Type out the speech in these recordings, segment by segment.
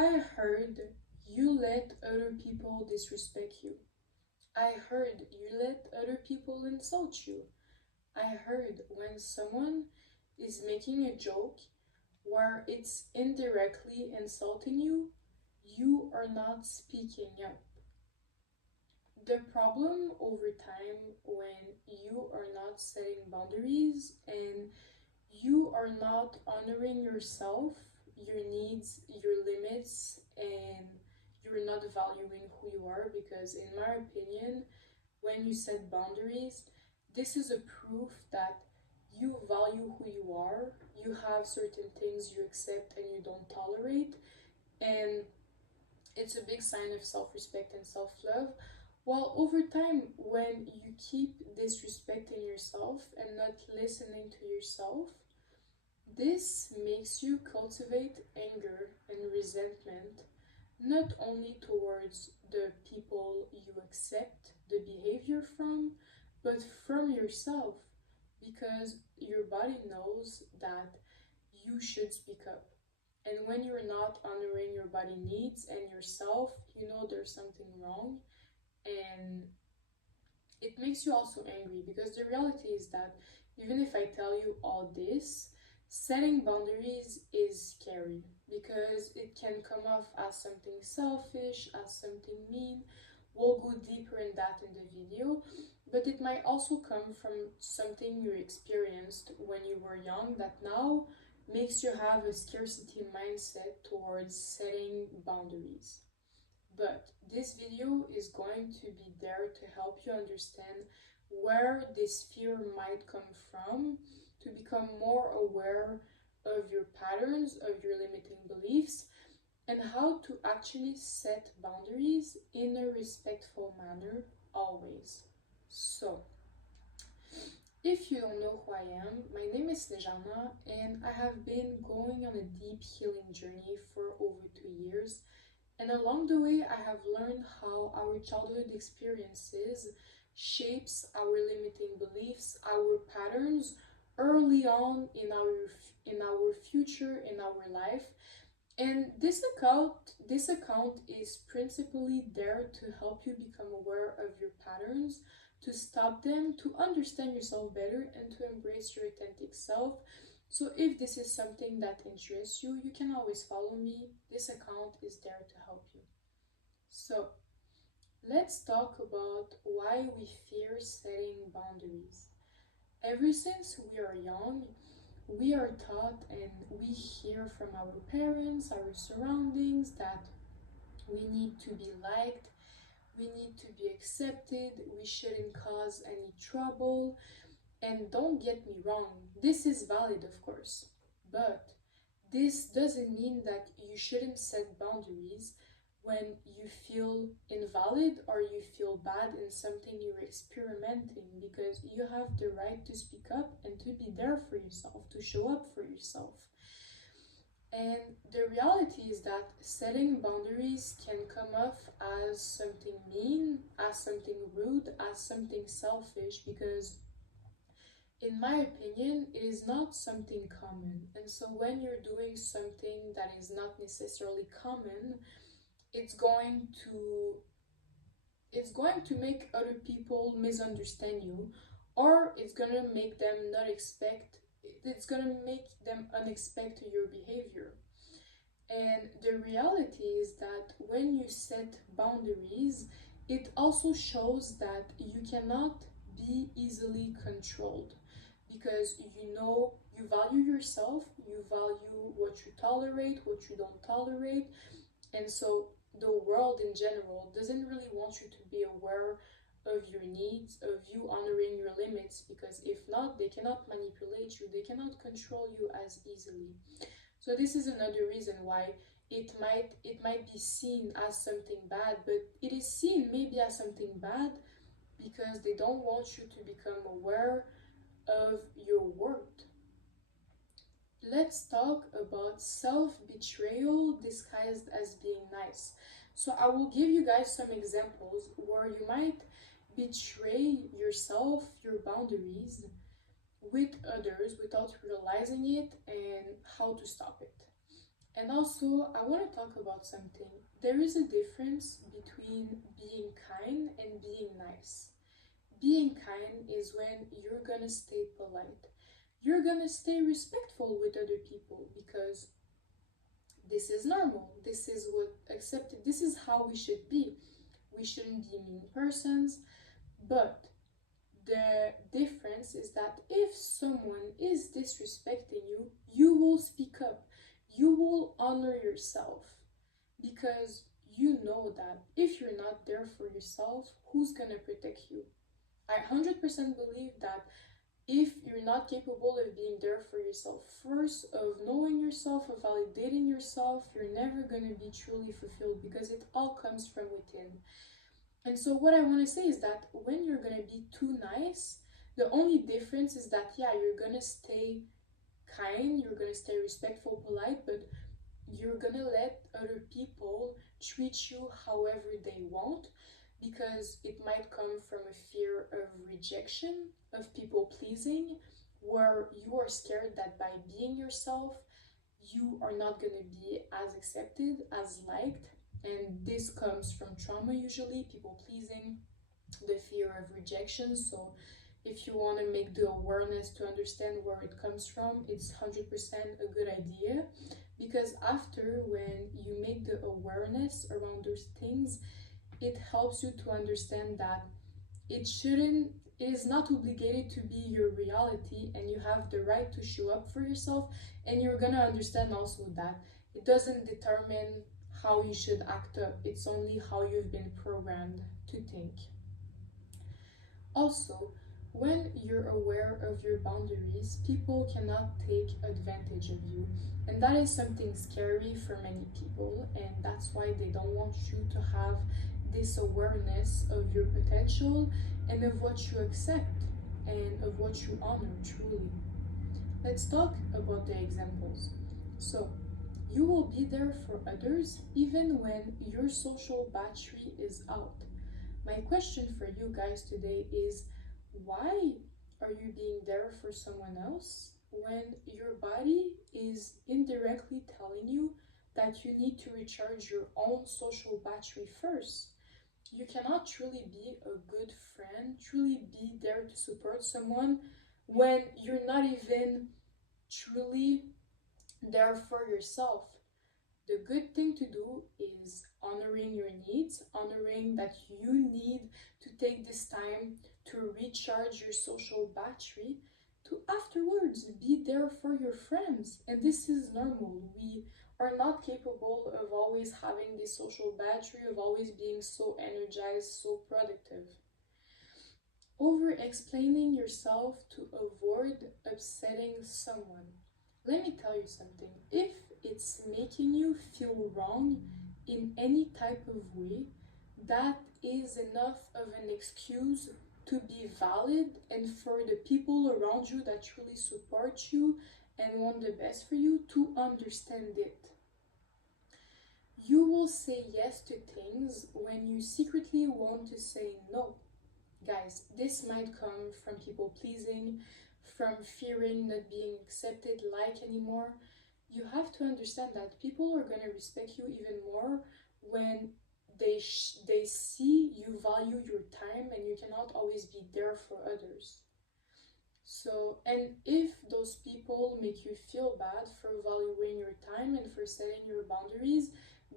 I heard you let other people disrespect you. I heard you let other people insult you. I heard when someone is making a joke where it's indirectly insulting you, you are not speaking up. The problem over time when you are not setting boundaries and you are not honoring yourself, your needs, your limits, and you're not valuing who you are. Because, in my opinion, when you set boundaries, this is a proof that you value who you are, you have certain things you accept and you don't tolerate, and it's a big sign of self respect and self love. While over time, when you keep disrespecting yourself and not listening to yourself, this makes you cultivate anger and resentment, not only towards the people you accept the behavior from, but from yourself, because your body knows that you should speak up. And when you're not honoring your body needs and yourself, you know there's something wrong. And it makes you also angry because the reality is that even if I tell you all this, setting boundaries is scary because it can come off as something selfish, as something mean. We'll go deeper in that in the video, but it might also come from something you experienced when you were young that now makes you have a scarcity mindset towards setting boundaries. But this video is going to be there to help you understand where this fear might come from, to become more aware of your patterns, of your limiting beliefs, and how to actually set boundaries in a respectful manner always. So, if you don't know who I am, my name is Snejana and I have been going on a deep healing journey for over 2 years. And along the way, I have learned how our childhood experiences shapes our limiting beliefs, our patterns early on in our future, in our life. And this account is principally there to help you become aware of your patterns, to stop them, to understand yourself better, and to embrace your authentic self. So if this is something that interests you, you can always follow me. This account is there to help you. So let's talk about why we fear setting boundaries. Ever since we are young, we are taught and we hear from our parents, our surroundings, that we need to be liked, we need to be accepted, we shouldn't cause any trouble. And don't get me wrong, this is valid, of course, but this doesn't mean that you shouldn't set boundaries when you feel invalid or you feel bad in something you're experimenting, because you have the right to speak up and to be there for yourself, to show up for yourself. And the reality is that setting boundaries can come off as something mean, as something rude, as something selfish, because in my opinion, it is not something common. And so when you're doing something that is not necessarily common, it's going to it's going to make other people misunderstand you, or it's going to make them not expect it's going to make them unexpect your behavior. And the reality is that when you set boundaries, it also shows that you cannot be easily controlled, because you know you value yourself, you value what you tolerate, what you don't tolerate, and so the world in general doesn't really want you to be aware of your needs, of you honoring your limits, because if not, they cannot manipulate you, they cannot control you as easily. So this is another reason why it might be seen as something bad, but it is seen maybe as something bad because they don't want you to become aware of your worth. Let's talk about self-betrayal disguised as being nice. So I will give you guys some examples where you might betray yourself, your boundaries, with others without realizing it, and how to stop it. And also, I want to talk about something. There is a difference between being kind and being nice. Being kind is when you're gonna stay polite. You're gonna stay respectful with other people because this is normal. This is what accepted. This is how we should be. We shouldn't be mean persons. But the difference is that if someone is disrespecting you, you will speak up. You will honor yourself because you know that if you're not there for yourself, who's gonna protect you? I 100% believe that if you're not capable of being there for yourself first, of knowing yourself, of validating yourself, you're never going to be truly fulfilled because it all comes from within. And so, what I want to say is that when you're going to be too nice, the only difference is that, yeah, you're going to stay kind, you're going to stay respectful, polite, but you're gonna let other people treat you however they want because it might come from a fear of rejection, of people pleasing, where you are scared that by being yourself, you are not gonna be as accepted, as liked. And this comes from trauma usually, people pleasing, the fear of rejection. So if you want to make the awareness to understand where it comes from, it's 100% a good idea because after when you make the awareness around those things, it helps you to understand that it shouldn't it is not obligated to be your reality and you have the right to show up for yourself, and you're gonna understand also that it doesn't determine how you should act up, it's only how you've been programmed to think. Also, when you're aware of your boundaries, people cannot take advantage of you. And that is something scary for many people, and that's why they don't want you to have this awareness of your potential and of what you accept and of what you honor truly. Let's talk about the examples. So, you will be there for others even when your social battery is out. My question for you guys today is, why are you being there for someone else when your body is indirectly telling you that you need to recharge your own social battery first? You cannot truly be a good friend, truly be there to support someone when you're not even truly there for yourself. The good thing to do is honoring your needs, honoring that you need to take this time to recharge your social battery, to afterwards be there for your friends. And this is normal. We are not capable of always having this social battery, of always being so energized, so productive. Over explaining yourself to avoid upsetting someone. Let me tell you something. If it's making you feel wrong in any type of way, that is enough of an excuse to be valid and for the people around you that truly support you and want the best for you to understand it. You will say yes to things when you secretly want to say no. Guys, this might come from people pleasing, from fearing not being accepted, like anymore. You have to understand that people are going to respect you even more when they see you value your time and you cannot always be there for others. So, and if those people make you feel bad for valuing your time and for setting your boundaries,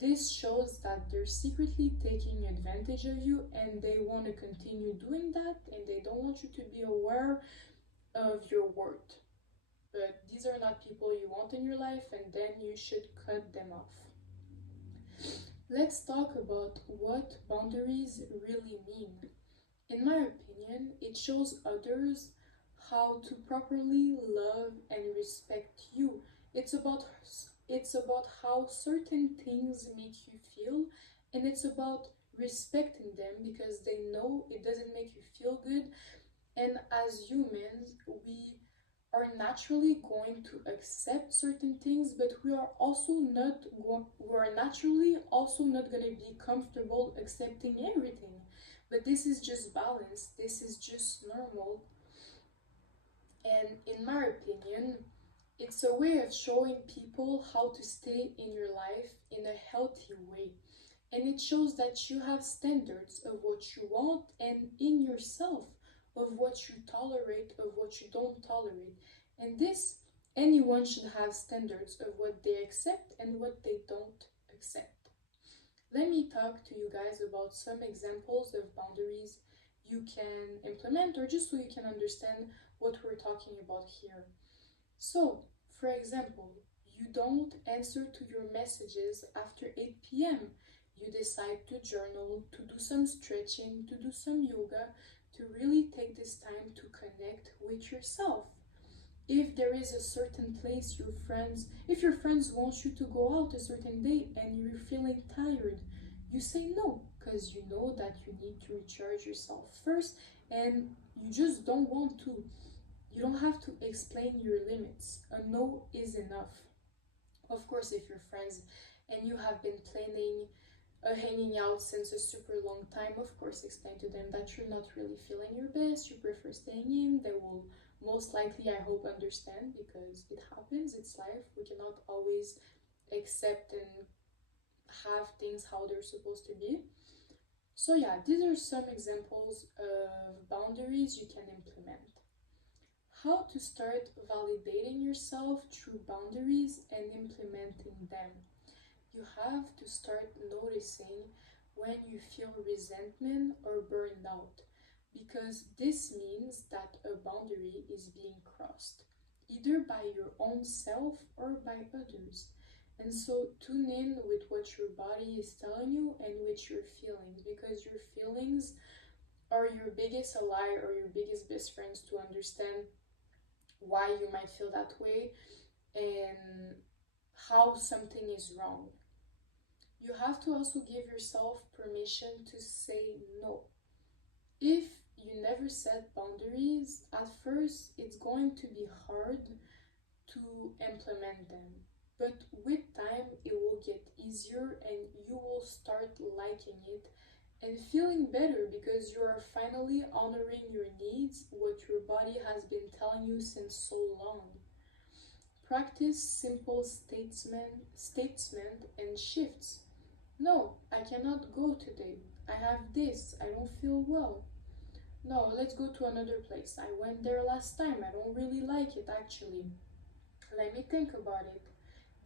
this shows that they're secretly taking advantage of you and they want to continue doing that and they don't want you to be aware of your worth. But these are not people you want in your life, and then you should cut them off. Let's talk about what boundaries really mean. In my opinion, it shows others how to properly love and respect you. It's about it's about how certain things make you feel, and it's about respecting them because they know it doesn't make you feel good. And as humans, we are naturally going to accept certain things, but we are naturally also not going to be comfortable accepting everything. But this is just balance, this is just normal. And in my opinion, It's a way of showing people how to stay in your life in a healthy way. And it shows that you have standards of what you want and in yourself of what you tolerate, of what you don't tolerate. And this, anyone should have standards of what they accept and what they don't accept. Let me talk to you guys about some examples of boundaries you can implement, or just so you can understand what we're talking about here. So, for example, you don't answer to your messages after 8 p.m. You decide to journal, to do some stretching, to do some yoga, to really take this time to connect with yourself. If there is a certain place if your friends want you to go out a certain day and you're feeling tired, you say no because you know that you need to recharge yourself first and you just don't want to. You don't have to explain your limits. A no is enough. Of course, if you're friends and you have been planning hanging out since a super long time, of course, explain to them that you're not really feeling your best, you prefer staying in. They will most likely, I hope, understand because it happens, it's life. We cannot always accept and have things how they're supposed to be. So, yeah, these are some examples of boundaries you can implement. How to start validating yourself through boundaries and implementing them. You have to start noticing when you feel resentment or burned out, because this means that a boundary is being crossed, either by your own self or by others. And so tune in with what your body is telling you and with your feelings, because your feelings are your biggest ally or your biggest best friends to understand why you might feel that way and how something is wrong. You have to also give yourself permission to say no. If you never set boundaries, at first it's going to be hard to implement them. But with time, it will get easier and you will start liking it and feeling better because you are finally honoring your needs, what your body has been telling you since so long. Practice simple statement and shifts. No, I cannot go today. I have this. I don't feel well. No, let's go to another place. I went there last time. I don't really like it actually. Let me think about it.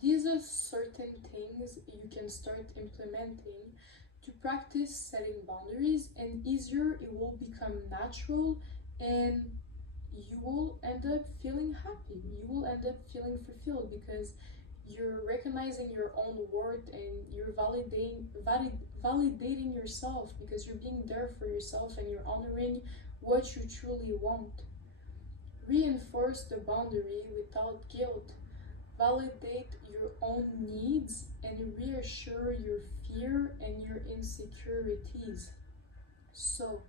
These are certain things you can start implementing to practice setting boundaries, and easier it will become natural, and you will end up feeling happy. You will end up feeling fulfilled because you're recognizing your own worth and you're validating yourself because you're being there for yourself and you're honoring what you truly want. Reinforce the boundary without guilt. Validate your own needs and reassure your fear and your insecurities. So,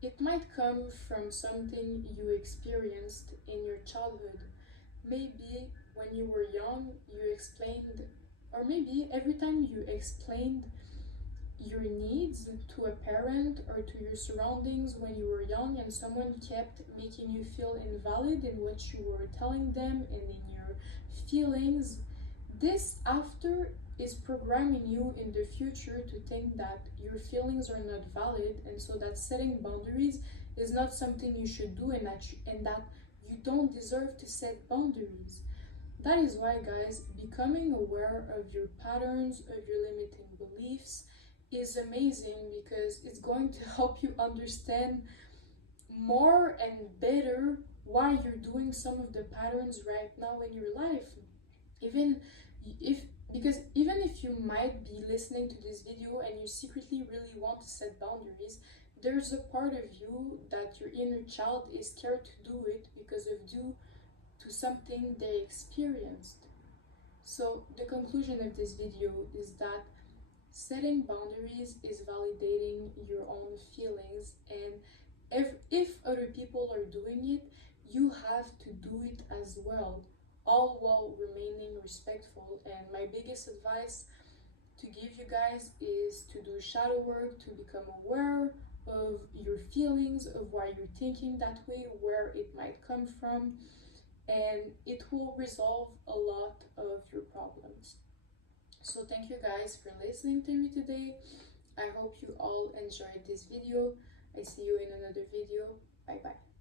it might come from something you experienced in your childhood. Maybe when you were young, you explained, or maybe every time you explained your needs to a parent or to your surroundings when you were young, and someone kept making you feel invalid in what you were telling them and in your feelings, this after is programming you in the future to think that your feelings are not valid, and so that setting boundaries is not something you should do, and that you don't deserve to set boundaries. That is why, guys, becoming aware of your patterns, of your limiting beliefs, is amazing because it's going to help you understand more and better why you're doing some of the patterns right now in your life. Even if even if you might be listening to this video and you secretly really want to set boundaries, there's a part of you that your inner child is scared to do it because of due to something they experienced. So the conclusion of this video is that setting boundaries is validating your own feelings, and if other people are doing it, you have to do it as well, all while remaining respectful. And my biggest advice to give you guys is to do shadow work, to become aware of your feelings, of why you're thinking that way, where it might come from, and it will resolve a lot of your problems. So thank you guys for listening to me today. I hope you all enjoyed this video. I see you in another video. Bye bye.